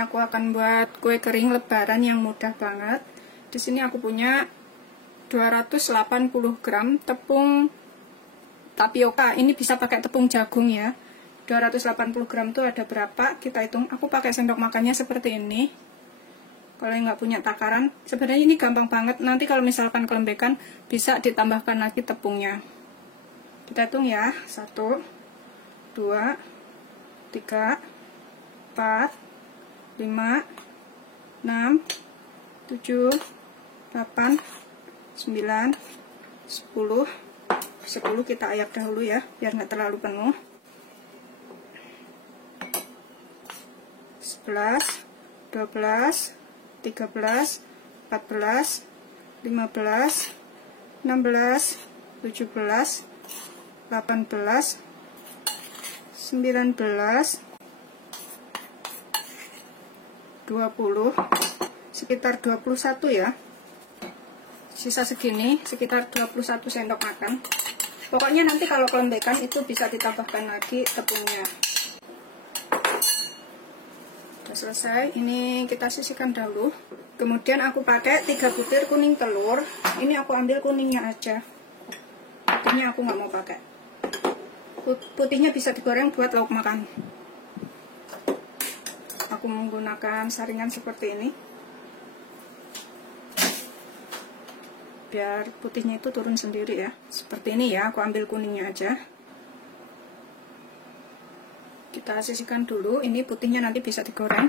aku akan buat kue kering lebaran yang mudah banget. Di sini aku punya 280 gram tepung tapioka. Ini bisa pakai tepung jagung ya. 280 gram itu ada berapa? Kita hitung. Aku pakai sendok makannya seperti ini. Kalau yang nggak punya takaran, sebenarnya ini gampang banget. Nanti kalau misalkan kelembekan, bisa ditambahkan lagi tepungnya. Kita hitung ya. 1, 2, 3, 4, 5, 6, 7, 8, 9, 10. 10 kita ayak dahulu ya, biar nggak terlalu penuh. 11, 12, 13, 14, 15, 16, 17, 18, 19, 20, sekitar 21 ya. Sisa segini, sekitar 21 sendok makan. Pokoknya nanti kalau kelembekan itu bisa ditambahkan lagi tepungnya. Sudah selesai, ini kita sisihkan dahulu. Kemudian aku pakai 3 butir kuning telur. Ini aku ambil kuningnya aja, putihnya aku nggak mau pakai. Putihnya bisa digoreng buat lauk makan. Aku menggunakan saringan seperti ini, biar putihnya itu turun sendiri ya. Seperti ini ya, aku ambil kuningnya aja. Kita sisihkan dulu, ini putihnya nanti bisa digoreng.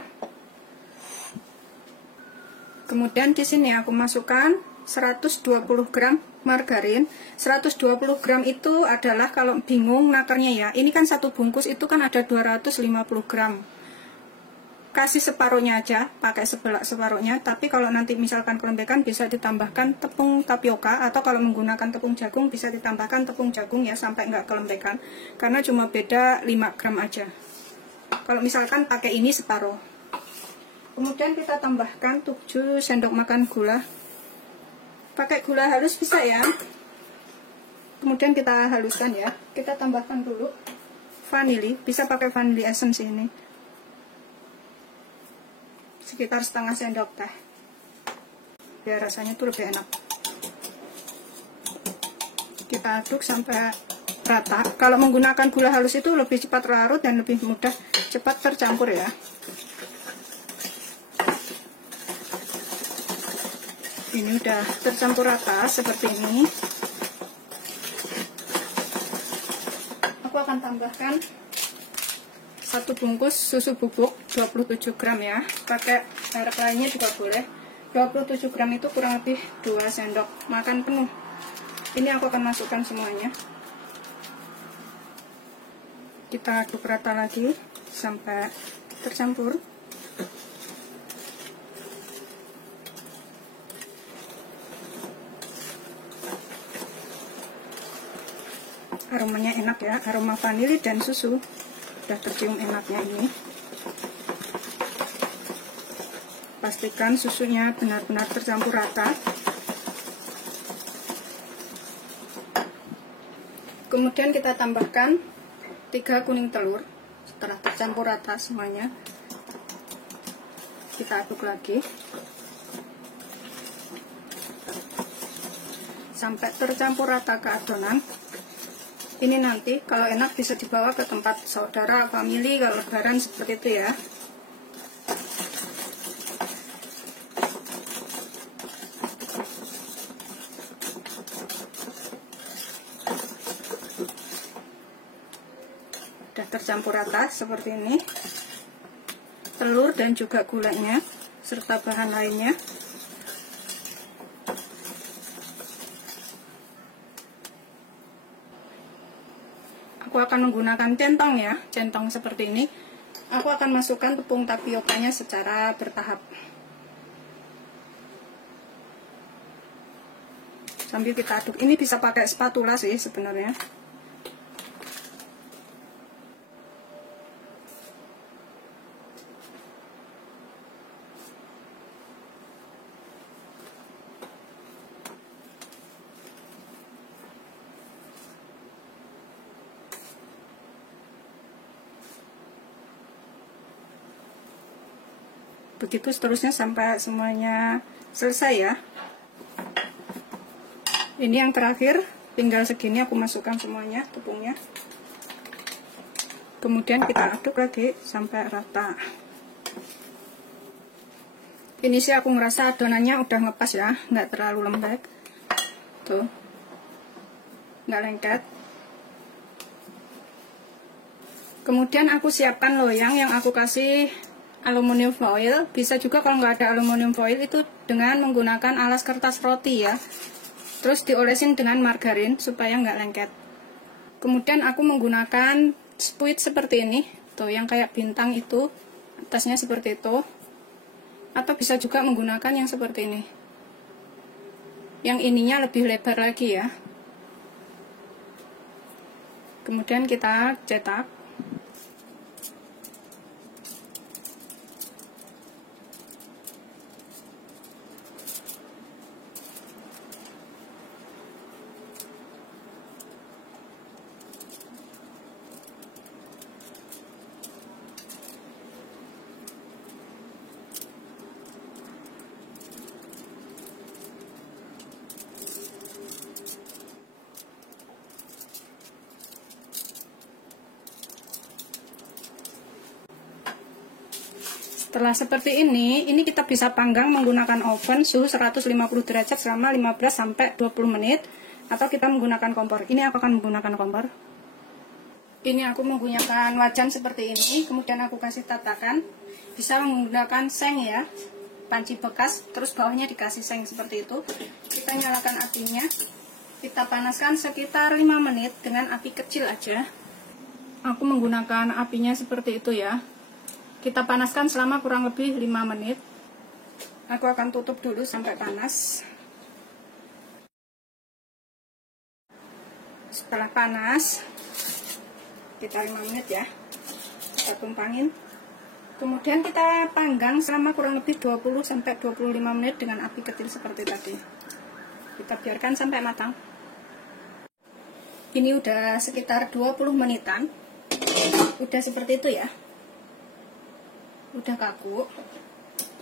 Kemudian di sini aku masukkan 120 gram margarin. 120 gram itu adalah kalau bingung nakernya ya. Ini kan satu bungkus itu kan ada 250 gram. Kasih separuhnya aja, pakai separuhnya. Tapi kalau nanti misalkan kelembekan bisa ditambahkan tepung tapioka, atau kalau menggunakan tepung jagung bisa ditambahkan tepung jagung ya, sampai nggak kelembekan. Karena cuma beda 5 gram aja. Kalau misalkan pakai ini separuh. Kemudian kita tambahkan 7 sendok makan gula. Pakai gula halus bisa ya. Kemudian kita haluskan ya. Kita tambahkan dulu vanili, bisa pakai vanili essence ini. Sekitar setengah sendok teh, biar rasanya tuh lebih enak. Kita aduk sampai rata. Kalau menggunakan gula halus itu lebih cepat larut dan lebih mudah cepat tercampur ya. Ini udah tercampur rata seperti ini. Aku akan tambahkan 1 bungkus susu bubuk 27 gram ya. Pakai merek lainnya juga boleh. 27 gram itu kurang lebih 2 sendok makan penuh. Ini aku akan masukkan semuanya. Kita aduk rata lagi sampai tercampur. Aromanya enak ya, aroma vanili dan susu. Udah tercium enaknya ini. Pastikan susunya benar-benar tercampur rata. Kemudian kita tambahkan 3 kuning telur. Setelah tercampur rata semuanya, kita aduk lagi sampai tercampur rata ke adonan. Ini nanti kalau enak bisa dibawa ke tempat saudara, family, kalau lebaran seperti itu ya. Udah tercampur rata seperti ini. Telur dan juga gulanya serta bahan lainnya. Aku akan menggunakan centong ya, centong seperti ini. Aku akan masukkan tepung tapiokanya secara bertahap. Sambil kita aduk. Ini bisa pakai spatula sih sebenarnya. Begitu seterusnya sampai semuanya selesai ya. Ini yang terakhir, tinggal segini aku masukkan semuanya tepungnya. Kemudian kita aduk lagi sampai rata. Ini sih aku ngerasa adonannya udah ngepas ya, nggak terlalu lembek. Tuh, nggak lengket. Kemudian aku siapkan loyang yang aku kasih aluminium foil. Bisa juga kalau nggak ada aluminium foil itu dengan menggunakan alas kertas roti ya. Terus diolesin dengan margarin supaya nggak lengket. Kemudian aku menggunakan spuit seperti ini, tuh yang kayak bintang itu, atasnya seperti itu. Atau bisa juga menggunakan yang seperti ini. Yang ininya lebih lebar lagi ya. Kemudian kita cetak. Setelah seperti ini kita bisa panggang menggunakan oven suhu 150 derajat selama 15-20 menit. Atau kita menggunakan kompor. Ini aku akan menggunakan kompor. Ini aku menggunakan wajan seperti ini. Kemudian aku kasih tatakan. Bisa menggunakan seng ya, panci bekas. Terus bawahnya dikasih seng seperti itu. Kita nyalakan apinya. Kita panaskan sekitar 5 menit dengan api kecil aja. Aku menggunakan apinya seperti itu ya. Kita panaskan selama kurang lebih 5 menit. Aku akan tutup dulu sampai panas. Setelah panas, kita 5 menit ya. Kita tumpangin. Kemudian kita panggang selama kurang lebih 20-25 menit dengan api kecil seperti tadi. Kita biarkan sampai matang. Ini udah sekitar 20 menitan. Udah seperti itu ya. Udah kaku.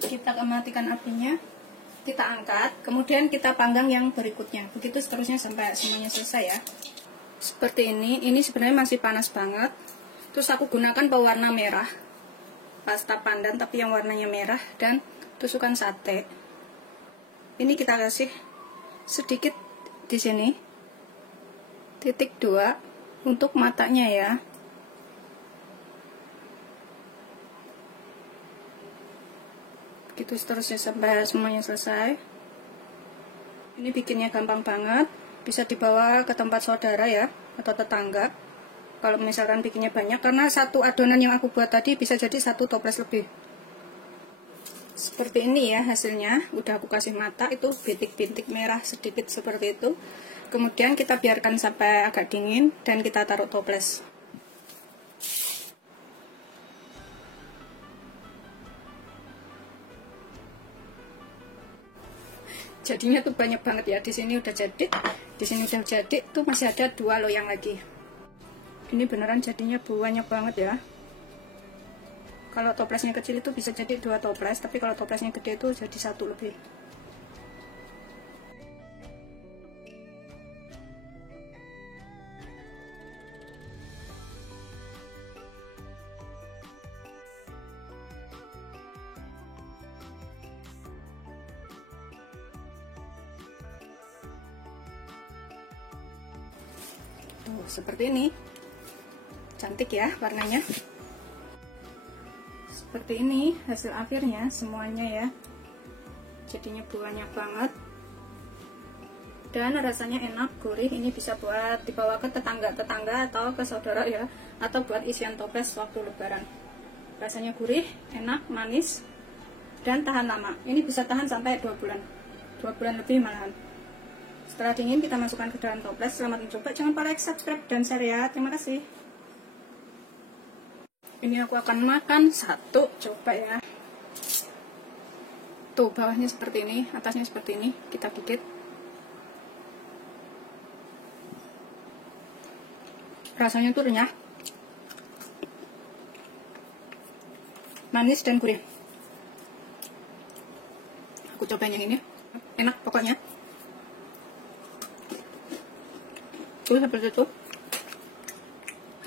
Kita matikan apinya, kita angkat, kemudian kita panggang yang berikutnya. Begitu seterusnya sampai semuanya selesai ya. Seperti ini sebenarnya masih panas banget. Terus aku gunakan pewarna merah, pasta pandan tapi yang warnanya merah, dan tusukan sate. Ini kita kasih sedikit di sini, titik 2 untuk matanya ya. Gitu seterusnya sampai semuanya selesai. Ini bikinnya gampang banget, bisa dibawa ke tempat saudara ya, atau tetangga kalau misalkan bikinnya banyak, karena satu adonan yang aku buat tadi bisa jadi 1 toples lebih. Seperti ini ya hasilnya. Udah aku kasih mata, itu bintik-bintik merah sedikit seperti itu. Kemudian kita biarkan sampai agak dingin dan kita taruh toples. Jadinya tuh banyak banget ya. Di sini udah jadi, di sini udah jadi, tuh masih ada 2 loyang lagi. Ini beneran jadinya banyak banget ya. Kalau toplesnya kecil itu bisa jadi 2 toples, tapi kalau toplesnya gede itu jadi 1 lebih. Tuh, seperti ini. Cantik ya warnanya. Seperti ini hasil akhirnya semuanya ya. Jadinya banyak banget. Dan rasanya enak, gurih. Ini bisa buat dibawa ke tetangga-tetangga atau ke saudara ya, atau buat isian toples waktu lebaran. Rasanya gurih, enak, manis, dan tahan lama. Ini bisa tahan sampai 2 bulan. 2 bulan lebih malahan. Setelah dingin kita masukkan ke dalam toples. Selamat mencoba, jangan lupa like, subscribe, dan share ya. Terima kasih. Ini aku akan makan satu, coba ya. Tuh bawahnya seperti ini, atasnya seperti ini. Kita gigit. Rasanya tuh renyah, manis dan gurih. cobain yang ini, enak pokoknya. Tuh seperti itu,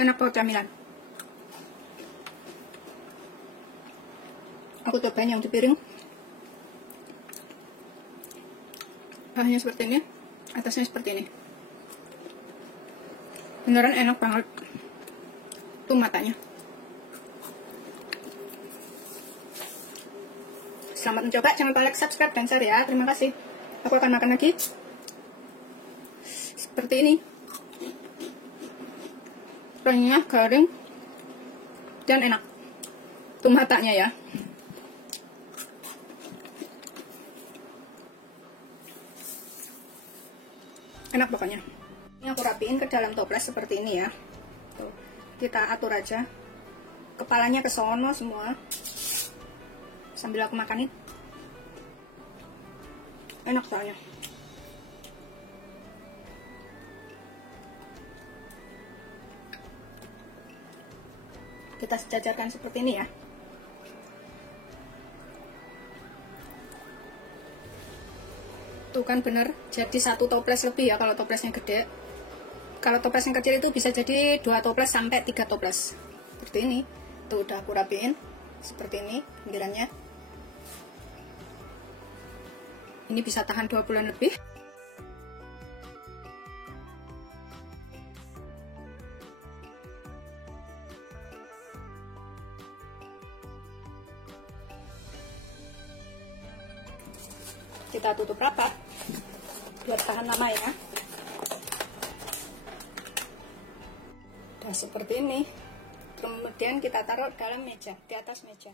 enak banget camilan. Aku cobain yang di piring, bahannya seperti ini, atasnya seperti ini. Beneran enak banget. Tuh matanya. Selamat mencoba, jangan lupa like, subscribe, dan share ya. Terima kasih. Aku akan makan lagi. Seperti ini. Renyah, garing, dan enak. Tuh matanya ya. Enak pokoknya. Ini aku rapiin ke dalam toples seperti ini ya. Tuh, kita atur aja. Kepalanya ke sono semua. Sambil aku makanin. Enak soalnya. Kita sejajarkan seperti ini ya. Tuh kan bener, jadi satu toples lebih ya kalau toplesnya gede. Kalau toples yang kecil itu bisa jadi 2 toples sampai 3 toples. Seperti ini. Tuh udah aku rapiin. Seperti ini pinggirannya. Ini bisa tahan 2 bulan lebih. Kita tutup rapat biar tahan lama ya. Udah seperti ini. Kemudian kita taruh dalam meja, di atas meja.